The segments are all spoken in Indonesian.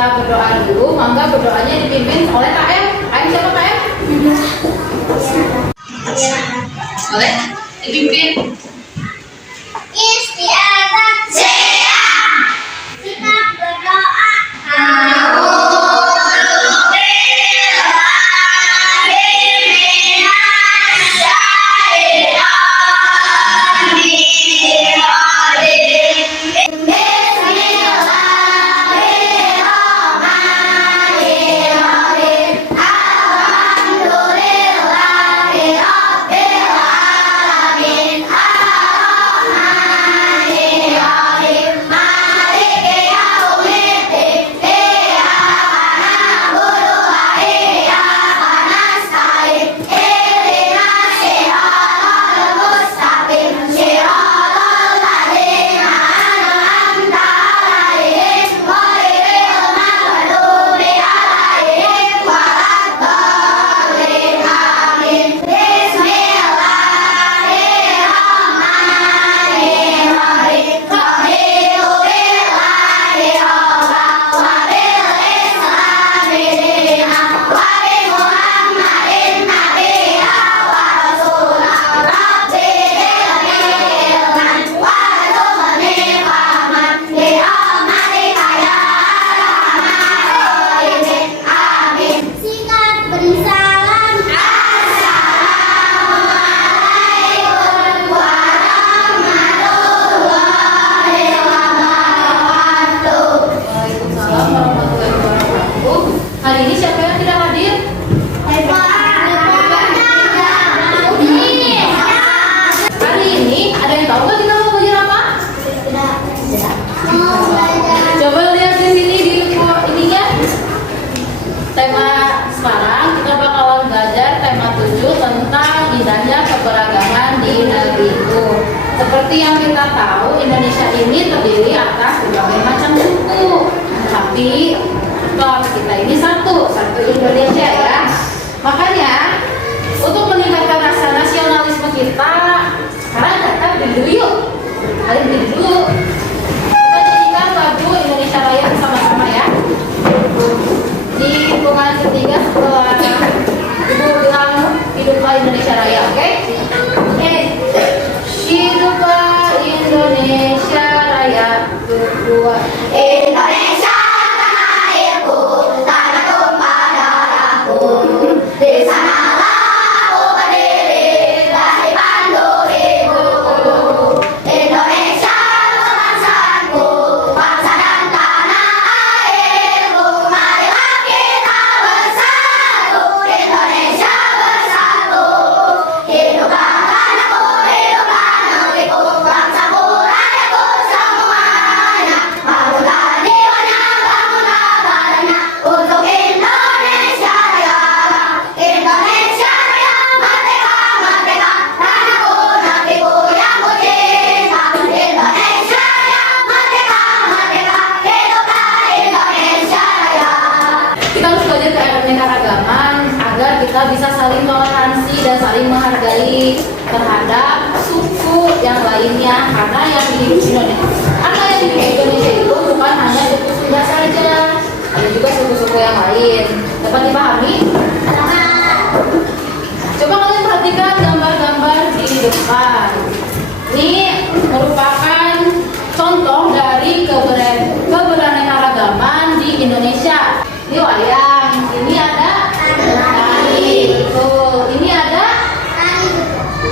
kita berdoa dulu. Mangga berdoanya dipimpin oleh KM. KM siapa KM? Boleh dipimpin. Istiadat kita berdoa. Hari ini siapa yang tidak hadir? Hari ini ada yang tahu nggak kita mau belajar apa? Coba lihat di sini di ininya. Tema sekarang kita bakalan belajar tema 7 tentang indahnya keberagaman di negeriku. Seperti yang kita tahu, Indonesia ini terdiri atas berbagai macam suku. Tapi kita ini satu Indonesia ya. Makanya untuk meningkatkan rasa nasionalisme kita, sekarang kita dulu yuk. Kalian dulu. Kita nyanyikan lagu Indonesia Raya bersama-sama ya. Di hitungan ketiga setelah Ibu bilang hiduplah Indonesia Raya, oke? Hiduplah Indonesia Raya. Berdua. Indonesia tanah airku, tanah tumpah darahku. Di sanalah aku berdiri, dari pandu ibuku. Indonesia kebangsaanku, bangsa dan tanah airku. Marilah kita bersatu, Indonesia bersatu. Hiduplah tanahku, hiduplah negeriku, bangsaku, rakyatku semuanya. Bangunlah jiwanya, bangunlah badannya, untuk Indonesia Raya. Indonesia Raya, merdeka, merdeka, tanahku, negeriku yang ku cinta. Indonesia Raya, merdeka, merdeka, hiduplah Indonesia Raya. Kita harus belajar keanekaragaman agar kita bisa saling toleransi dan saling menghargai terhadap suku yang lainnya. Karena yang di Indonesia itu bukan hanya suku Sunda saja, ada juga suku-suku yang lain. Dapat dipahami? Coba kalian perhatikan gambar-gambar di depan. Ini merupakan contoh dari keberaneka-ragaman di Indonesia. Ini wayang, ini ada tari, tuh, ini ada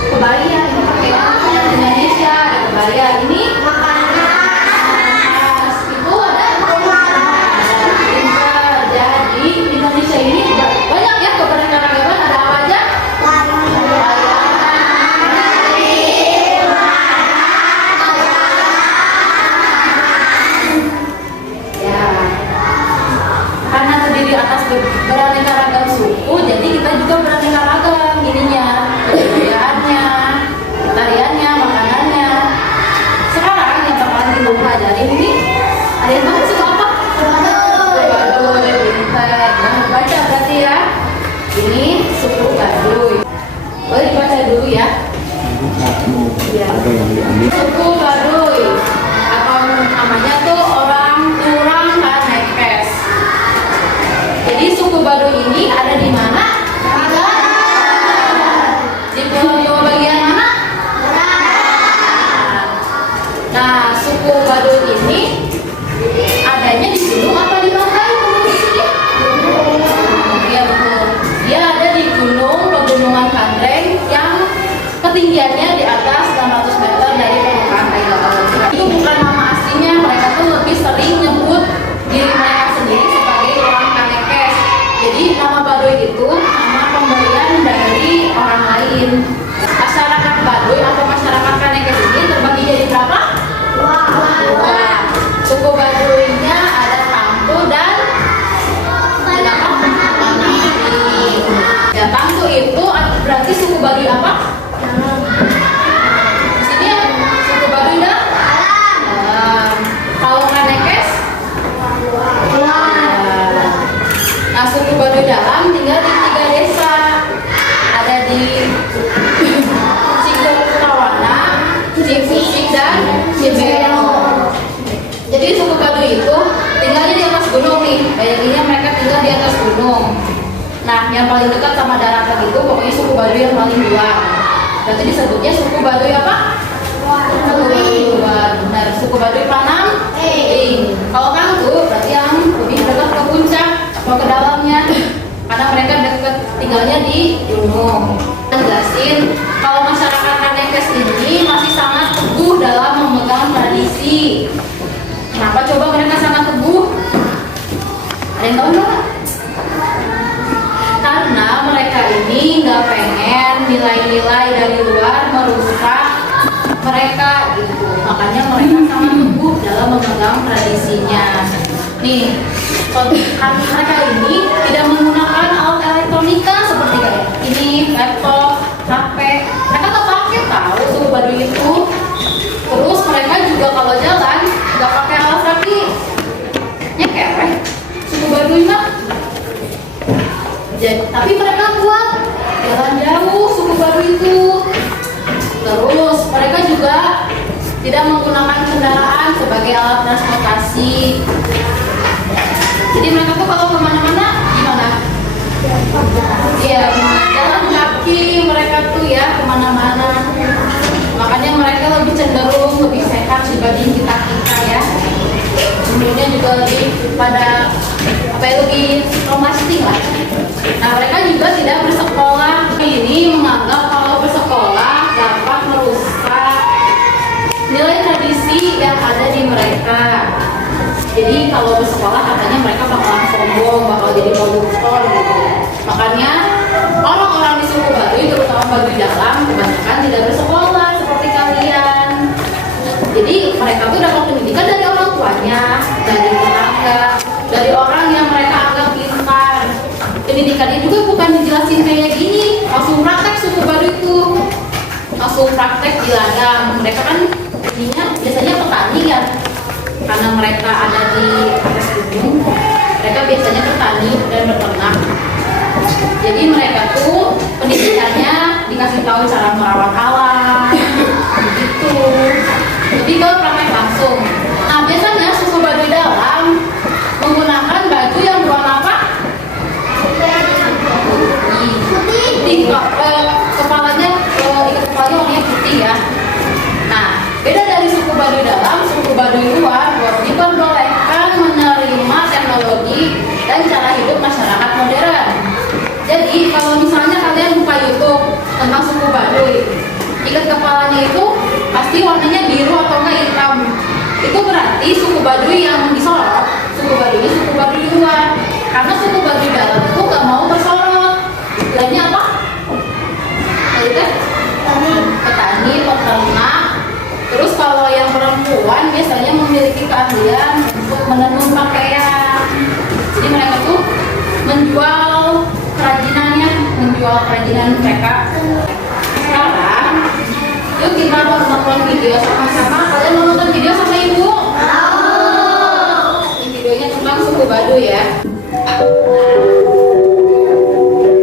kebaya, ini pakaian Indonesia, ada kebaya, ini khas, itu ada timber. Jadi Indonesia ini banyak ya keberaneka-ragaman. Ada apa aja? Ya, karena terdiri atas beraneka ragam suku, jadi kita juga beraneka ragam ininya, kebudayaannya, tariannya, makanannya. Sekarang yang bakalan kita pelajari ini, ada yang tahu suku apa? Baduy, pintar. Jangan baca berarti ya. Ini suku Baduy. Boleh dibaca dulu ya. Ya. Suku Baduy atau namanya tuh orang Turang dan Nekes. Baduy ini adanya di gunung apa di pantai? Iya betul. Dia ada di gunung Pegunungan Kandreng yang ketinggiannya di atas 600 meter dari permukaan air laut. Itu bukan nama aslinya, mereka tuh lebih sering nyebut diri mereka sendiri sebagai orang Kanekes. Jadi nama Baduy itu nama pemberian dari orang lain. Masyarakat Baduy atau masyarakat Kanekes ini terbagi jadi berapa? Dua. Suku Baduynya ada Tangtu dan apa? Manahri. Ya, Tangtu itu berarti suku Baduy apa? Di sini ya, suku Baduy dah? Kalau Kanekes? Nah, suku Baduy dalam tinggal di 3 desa. Ada di Cikutawana, Cikfusik, dan Cibeno. Jadi suku Baduy itu tinggalnya di atas gunung nih. Bayanginnya mereka tinggal di atas gunung. Nah, yang paling dekat sama daratan itu pokoknya suku Baduy yang paling luar. Berarti disebutnya suku Baduy apa? Luar. Benar, suku Baduy Panam. Kalau Tangtu berarti yang lebih dekat ke puncak atau ke dalamnya. Karena mereka dekat tinggalnya di gunung. Jelasin kalau masyarakat Kanekes ini masih sangat teguh dalam memegang tradisi. Kenapa coba mereka sangat teguh? Ada yang tahu nggak? Karena mereka ini nggak pengen nilai-nilai dari luar merusak mereka gitu. Makanya mereka sangat teguh dalam memegang tradisinya. Nih, mereka ini tidak menggunakan alat elektronika seperti kayak ini, laptop, HP. Mereka nggak pakai tahu suku Baduy itu. Terus mereka juga kalau jalan nggak pakai alas kaki. Nyekere, suku Baduy mah. Tapi mereka kuat jalan jauh suku Baduy itu. Terus mereka juga tidak menggunakan kendaraan sebagai alat transportasi. Jadi mereka tuh kalau kemana-mana gimana? Iya, jalan kaki mereka tuh ya kemana-mana. Makanya mereka lebih cenderung lebih sehat dibanding kita ya. Umurnya juga lebih pada apa ya, lebih romastik lah. Nah, mereka juga tidak bersekolah. Ini menganggap kalau bersekolah dapat merusak nilai tradisi yang ada di mereka. Jadi kalau bersekolah katanya mereka bakalan sombong, bakal jadi koruptor gitu. Makanya orang-orang di suku Baduy, terutama Baduy dalam, kebanyakan tidak bersekolah seperti kalian. Jadi mereka tuh dapat pendidikan dari orang tuanya, dari tetangga, dari orang yang mereka anggap pintar. Pendidikannya juga bukan dijelasin kayak gini, langsung praktek suku Baduy itu. Langsung praktek di ladang. Mereka kan ininya biasanya petani ya. Karena mereka ada di atas gunung, mereka biasanya petani dan beternak. Jadi mereka tuh pendidikannya dikasih tahu cara merawat alat, begitu. Jadi kalau praktek langsung. Nah, biasanya suku Baduy dalam menggunakan baju yang berwarna apa? Putih. Kepalanya ikat kepalanya warnanya putih ya. Nah, beda dari suku Baduy dalam, suku Baduy luar diperbolehkan menerima teknologi dan cara hidup masyarakat modern. Jadi kalau misalnya kalian buka YouTube tentang suku Baduy, ikat kepalanya itu pasti warnanya biru atau enggak hitam. Itu berarti suku Baduy yang disorot, suku Baduy ini suku Baduy luar. Karena suku Baduy dalam itu nggak mau bersorot. Istilahnya apa? Itu petani, peternak. Terus kalau yang perempuan biasanya memiliki keahlian untuk menenun pakaian. Jadi mereka tuh menjual kerajinannya, menjual kerajinan mereka. Sekarang, yuk kita nonton video sama-sama. Kalian mau nonton video sama ibu? Ini videonya tentang suku Baduy ya.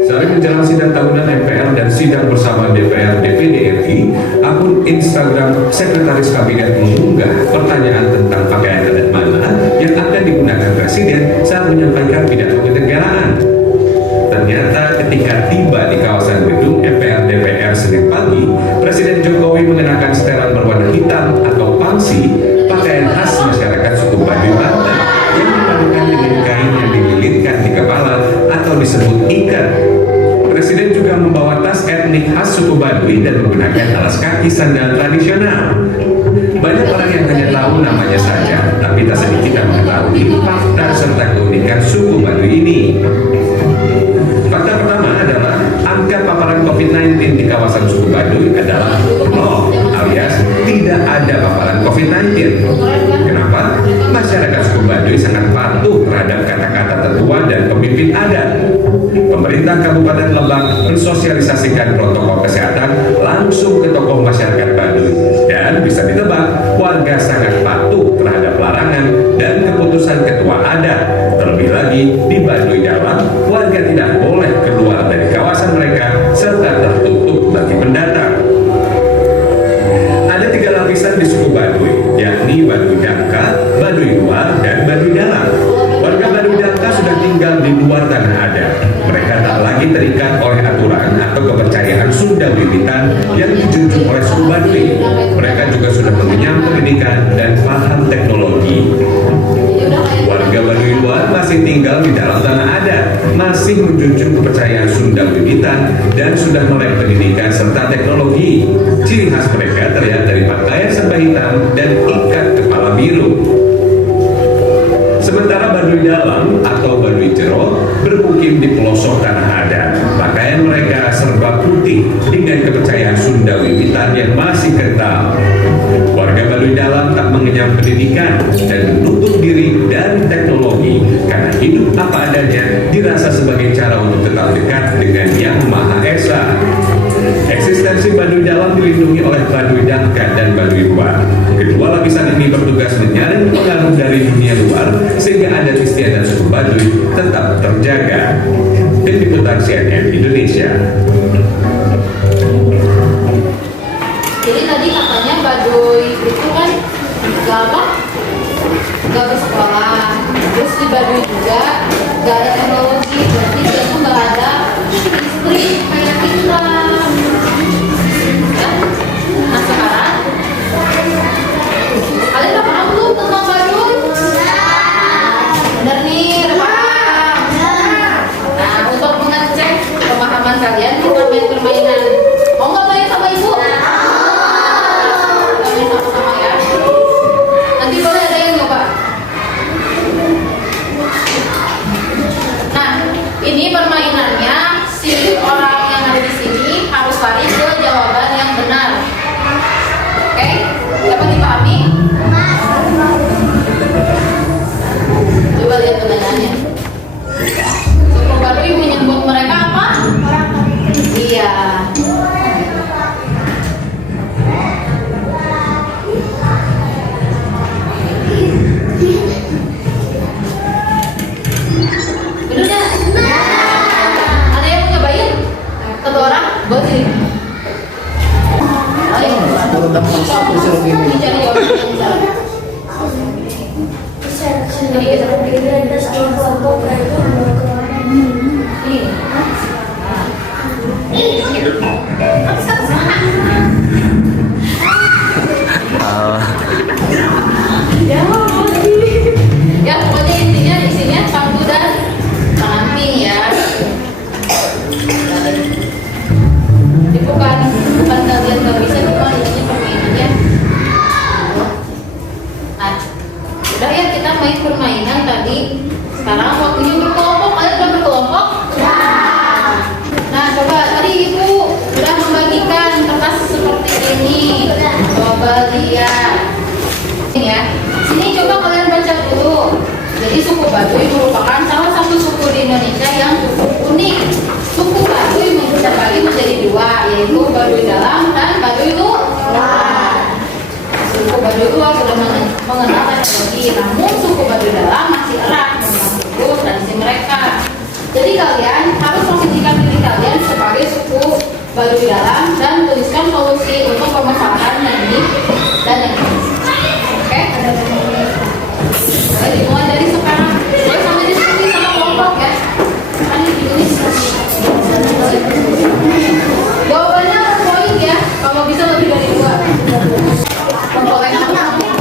Sehari menjelang sidang tahunan MPR dan sidang bersama DPR DPD RI, akun Instagram Sekretaris Kabinet mengunggah pertanyaan tentang pakaian adat mana yang akan digunakan Presiden saat menyampaikan pidato kenegaraan. Ternyata ketika tiba di kawasan gedung MPR DPR Senin pagi, Presiden Jokowi mengenakan setelan berwarna hitam atau pangsi, pakaian khas menggunakan alas kaki sandal tradisional. Banyak orang yang hanya tahu namanya saja, tapi tak sedikit yang mengetahui fakta serta keunikan suku Baduy ini. Fakta pertama adalah angka paparan COVID-19 di kawasan suku Baduy adalah 0, alias tidak ada paparan COVID-19. Kenapa? Masyarakat suku Baduy sangat patuh terhadap kata-kata tetua dan pemimpin adat. Pemerintah Kabupaten Lebak mensosialisasikan protokol kesehatan langsung ke tokoh masyarakat Baduy, dan bisa ditebak warga sangat patuh terhadap larangan dan keputusan ketua adat. Terlebih lagi di Baduy Dalam, warga tidak boleh keluar dari kawasan mereka serta tertutup bagi pendatang. Ada 3 lapisan di suku Baduy, yakni Baduy Dangka, Baduy Luar, dan Baduy Dalam. Warga Baduy Dangka sudah tinggal di luar tanah adat. Mereka tak lagi terikat oleh aturan atau kepercayaan Sunda Wiwitan yang dijunjung oleh suku Baduy. Mereka juga sudah mengenyam pendidikan dan paham teknologi. Warga Baduy Luar masih tinggal di dalam tanah adat, masih menjunjung kepercayaan Sunda Wiwitan, dan sudah melek pendidikan serta teknologi. Ciri khas mereka terlihat dari pakaian serba hitam dan ikat kepala biru. Sementara Baduy Dalam atau Baduy Jero bermukim di pelosok tanah adat. Pakaian mereka serba putih dengan kepercayaan Sunda Wiwitan yang masih kental. Warga Baduy Dalam tak mengenyam pendidikan dan menutup diri dari teknologi karena hidup apa adanya dirasa sebagai cara untuk tetap dekat dengan Yang Maha Esa. Eksistensi Baduy Dalam dilindungi oleh Baduy Dangka dan Baduy Luar. Kedua lapisan ini bertugas menyaring pengaruh dari dunia luar sehingga adat istiadat suku Baduy tetap terjaga. Tim Liputan CNN Indonesia. Jadi tadi katanya Baduy itu kan gak bersekolah, terus di Baduy juga gak ada teknologi, berarti dia tuh gak ada listrik kayak kita. Ya? Nah sekarang kalian udah paham belum tentang Baduy? Bener nih, udah paham. Nah untuk mengecek pemahaman kalian kita main permainan. Mau nggak main sama ibu? Main sama-sama ya. Nanti boleh ada yang nyoba. Nah, ini permainannya si orang yang ada di sini harus lari ke jawaban yang benar. Oke? Dapat dipahami? Coba lihat pertanyaannya. Suku Baduy menyebut mereka apa? Iya. Bener nggak? Ada yang mau nyobain? Satu orang? Boleh. Ayo. Dicari jawaban yang benar. Ini kita ya pokoknya intinya isinya paku dan pengantin ya. Jadi bukan kalian gak bisa, cuma ini permainannya. Nah, udah ya kita main permainan tadi. Sekarang waktunya berkelompok. Kalian udah berkelompok? Nah, coba tadi ibu sudah membagikan kertas seperti ini. Coba lihat. Ini ya. Sini coba kalian baca dulu. Jadi suku Baduy merupakan salah satu suku di Indonesia yang cukup unik. Suku Baduy terbagi menjadi 2, yaitu Baduy Dalam dan Baduy Luar. Suku Baduy Luar sudah mengenal teknologi, namun suku Baduy Dalam masih erat mengenal tradisi mereka. Jadi kalian harus posisikan diri kalian sebagai suku Baduy Dalam dan tuliskan solusi untuk permasalahan yang ini dan yang ini. Oke? Jadi mulai dari sekarang, boleh sampai diskusi sama kelompok ya. Kan ditulis. Jawabannya poin ya, kalau bisa lebih dari 2. Memperoleh yang boleh.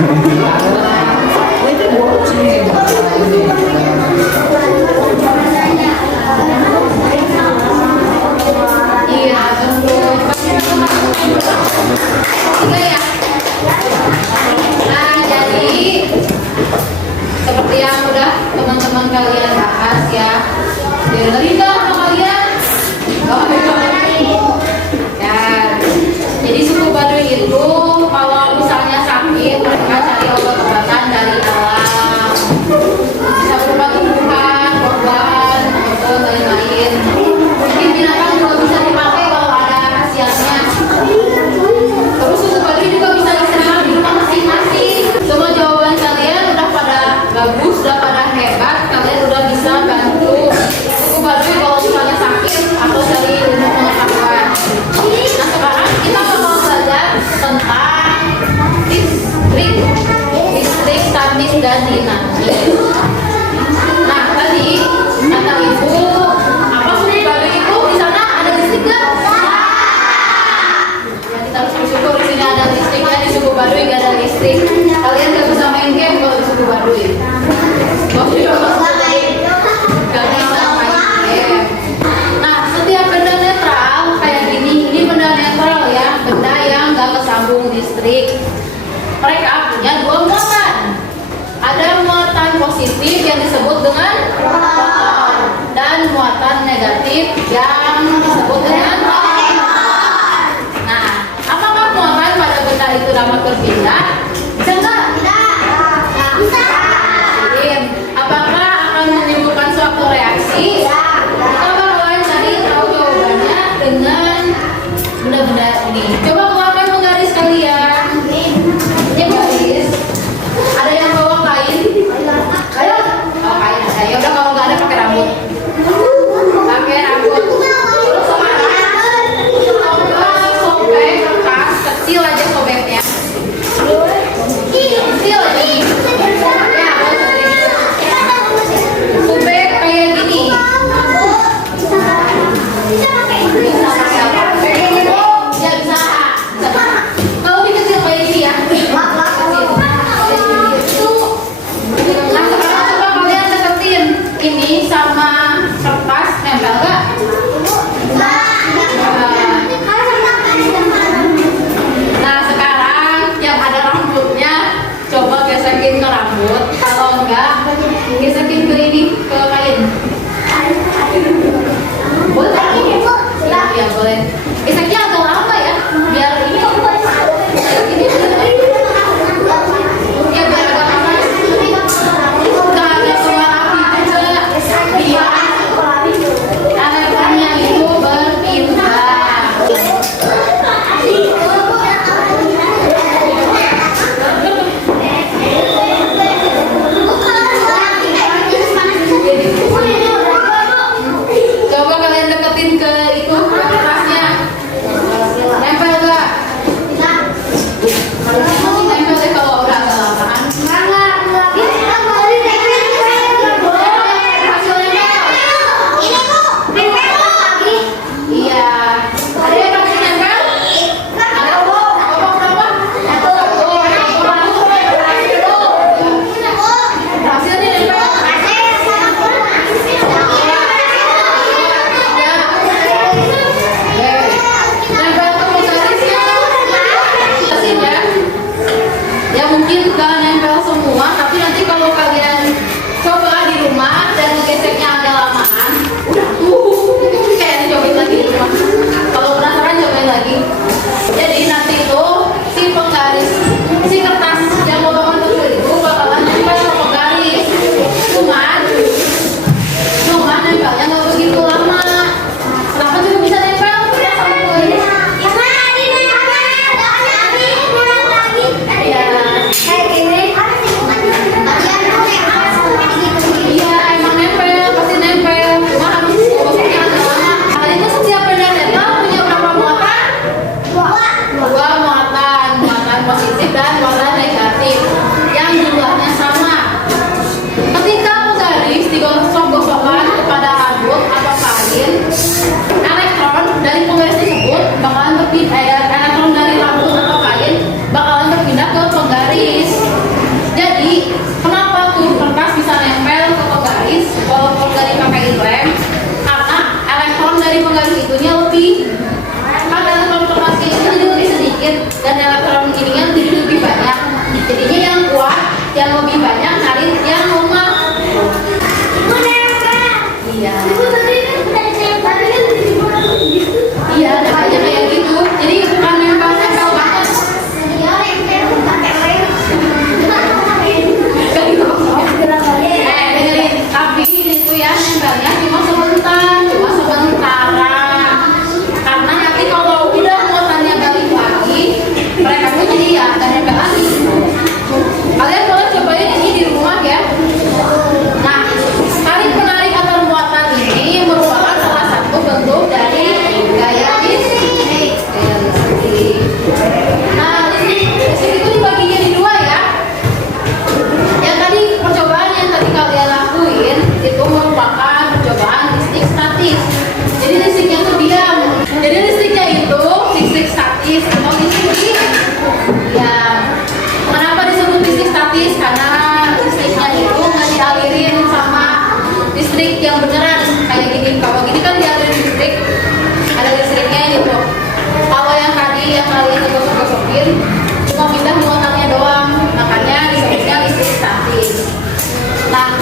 Iya, betul. Tiga ya. Nah, jadi seperti yang udah teman-teman kalian bahas ya. Dengerin dong sama kalian. Oh, ya. Jadi suku Baduy itu kalau misalnya sakit mereka cari obat-obatan dari alam. Bisa berupa tumbuhan, korban, ataupun lain-lain. Mungkin binatang juga bisa dipakai kalau ada khasiatnya. Terus suku Baduy juga bisa istirahat di rumah masing-masing. Semua jawaban kalian udah pada bagus, udah pada hebat. Kalian udah bisa bantu suku Baduy kalau misalnya sakit atau cari untuk pengetahuan. Nah sekarang kita bakal belajar tentang listrik, statis dan dinamis. Nah tadi kata ibu, apa suku Baduy itu di sana ada listrik nggak? Ya kita harus bersyukur di sini ada listrik ya, di suku Baduy nggak ada listrik. Kalian nggak bisa main game kalau di suku Baduy. Oh iya. Gak bisa main game. Nah setiap benda netral kayak gini, ini benda netral ya, benda yang nggak kesambung listrik. Mereka punya dua muatan. Ada muatan positif yang disebut dengan proton dan muatan negatif yang disebut dengan neutron. Nah, apakah muatan pada benda itu dapat berpindah? Bisa nggak? Bisa. Apakah akan menimbulkan suatu reaksi? Kita bakalan cari tahu jawabannya dengan benda-benda ini. Coba keluarkan penggaris kalian. Ya garis. Ada yang bawa kain? Ayo. Oh kain ada. Ya udah kalau nggak ada pakai rambut. Pakai rambut. Terus sekarang coba sobek kertas kecil aja sobeknya. Kecil aja. Ya sobek kayak gini. Bisa pakai apa? Ya bisa. Kalau lebih kecil kayak gini ya. Nah sekarang coba kalian deketin ini sama kertas, nempel nggak? Nah sekarang yang ada rambutnya coba gesekin ke rambut. Kalau enggak gesekin ke ini, ke kain. Boleh? Ya boleh. Geseknya agak lama ya, biar ini ya biar agak lama. Kita ada keluar api juga biar airnya itu berpindah. Coba kalian deketin ke itu kertasnya. Nempel nggak? Masih nempel deh kalau udah agak lamaan. Iya. Ada yang masih nempel? Ada kelompok berapa? Hasilnya nempel. Nempel ke penggarisnya. Ya mungkin gak nempel semua, tapi nanti kalau kalian coba di rumah dan geseknya agak lamaan, udah kayak dicobain lagi di rumah. Kalau penasaran cobain lagi. Jadi nanti itu si penggaris, si kertas yang potongan kecil itu bakalan nempel ke penggaris. Cuman nempelnya nggak begitu lama. Kenapa juga bisa nempel? Ya sama penggaris. Iya, emang nempel, pasti nempel. Cuma harus prosesnya agak lama. Kali itu setiap benda netral punya berapa muatan? Dua muatan, muatan positif dan muatan negatif yang jumlahnya sama. Ketika penggaris digosok-gosokkan kepada rambut atau kain, elektron dari penggaris tersebut bakalan berpindah. Elektron dari rambut atau kain bakalan berpindah ke penggaris. dan elektron giringan jadi lebih banyak. Jadinya yang kuat, yang lebih banyak cari yang lemah. Iya. Iya, makanya kayak gitu. Jadi bukan nempel-nempel banget. Dengerin, tapi itu ya nempelnya cuma sebentar, cuma sementara. Karena nanti kalau udah muatannya balik lagi, mereka tuh jadi ya nggak nempel lagi. Kalian boleh cobain ini di rumah ya. Nah, tarik menarik antar muatan ini merupakan salah satu bentuk dari gaya listrik. Nah, listrik itu dibaginya di dua ya. Yang tadi percobaan yang tadi kalian lakuin itu merupakan percobaan listrik statis. Jadi listriknya itu diam. Jadi listriknya itu listrik statis atau listrik diam. Kenapa disebut listrik statis? Karena listriknya itu nggak dialirin sama listrik yang beneran kayak gini. Kalau gini kan dialirin listrik, ada listriknya gitu. Kalau yang tadi yang kalian gosok-gosokin cuma pindah muatannya doang, makanya disebutnya listrik statis. Nah,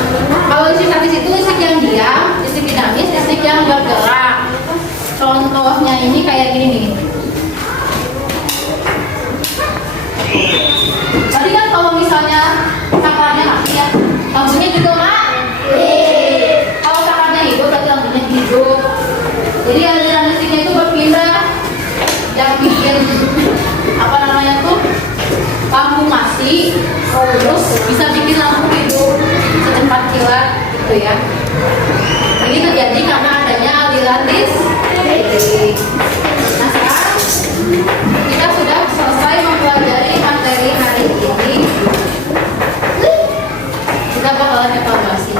kalau listrik statis itu listrik yang diam, listrik dinamis, listrik yang bergerak. Contohnya ini kayak gini nih. Tadi kan kalau misalnya saklarnya mati ya, lampunya juga mati. Kalau saklarnya hidup berarti lampunya hidup. Jadi aliran listriknya itu berpindah, yang bikin apa namanya tuh lampu mati, terus bisa bikin lampu hidup secepat kilat gitu ya. Ini terjadi karena adanya aliran listrik. Nah sekarang kita sudah selesai mempelajari materi hari ini. Kita bakalan evaluasi.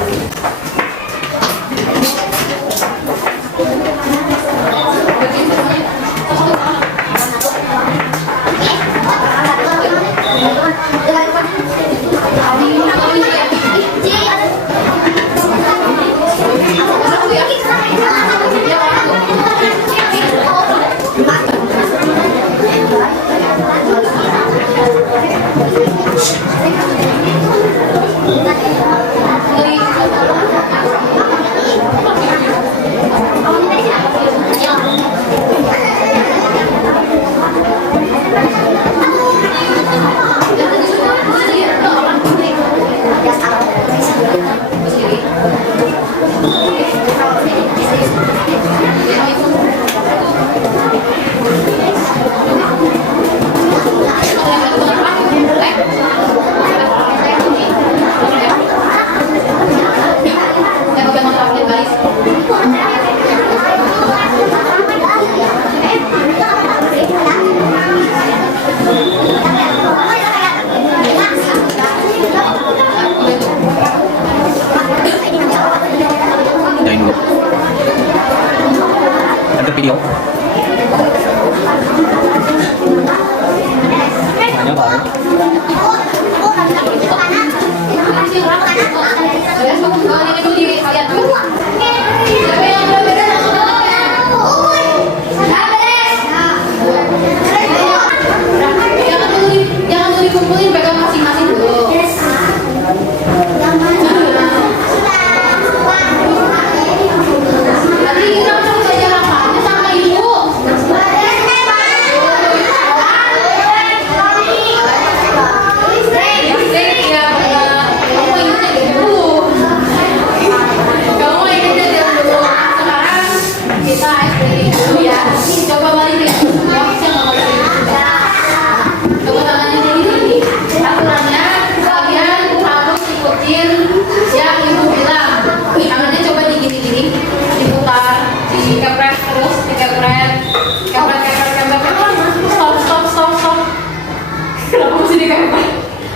Video. Hanya baru. Jangan dulu dikumpulin, pegang masing-masing dulu. Tadi kita belajar apa? Sama ibu.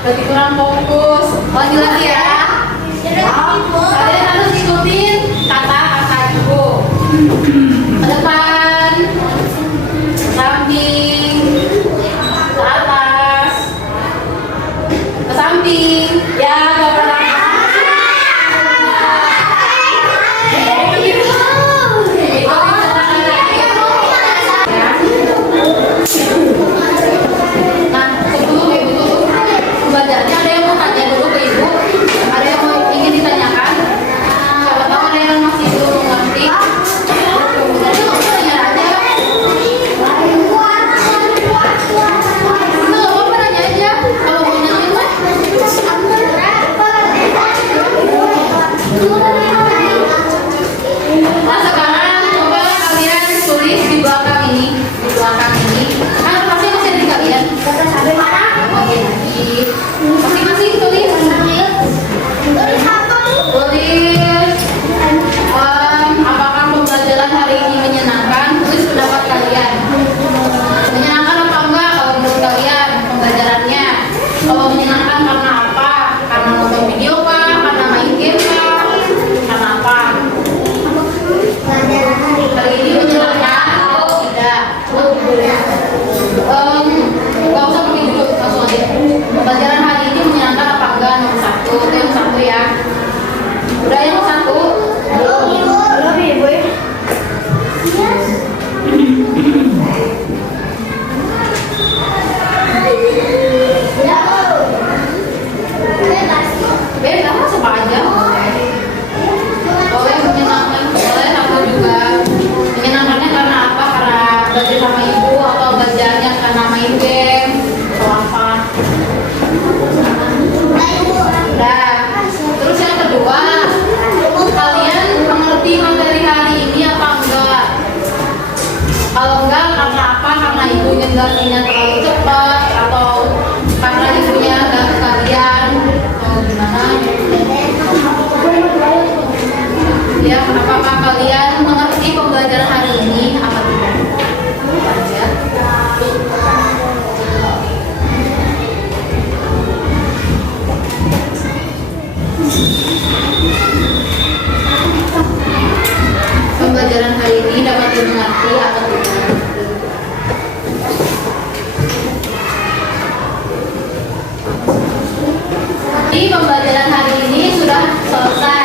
Berarti kurang fokus. Lagi-lagi ya. Kalian harus ikutin kata-kata ibu. Ke depan, samping, ke atas, ke samping. Ya, gak pernah. selesai.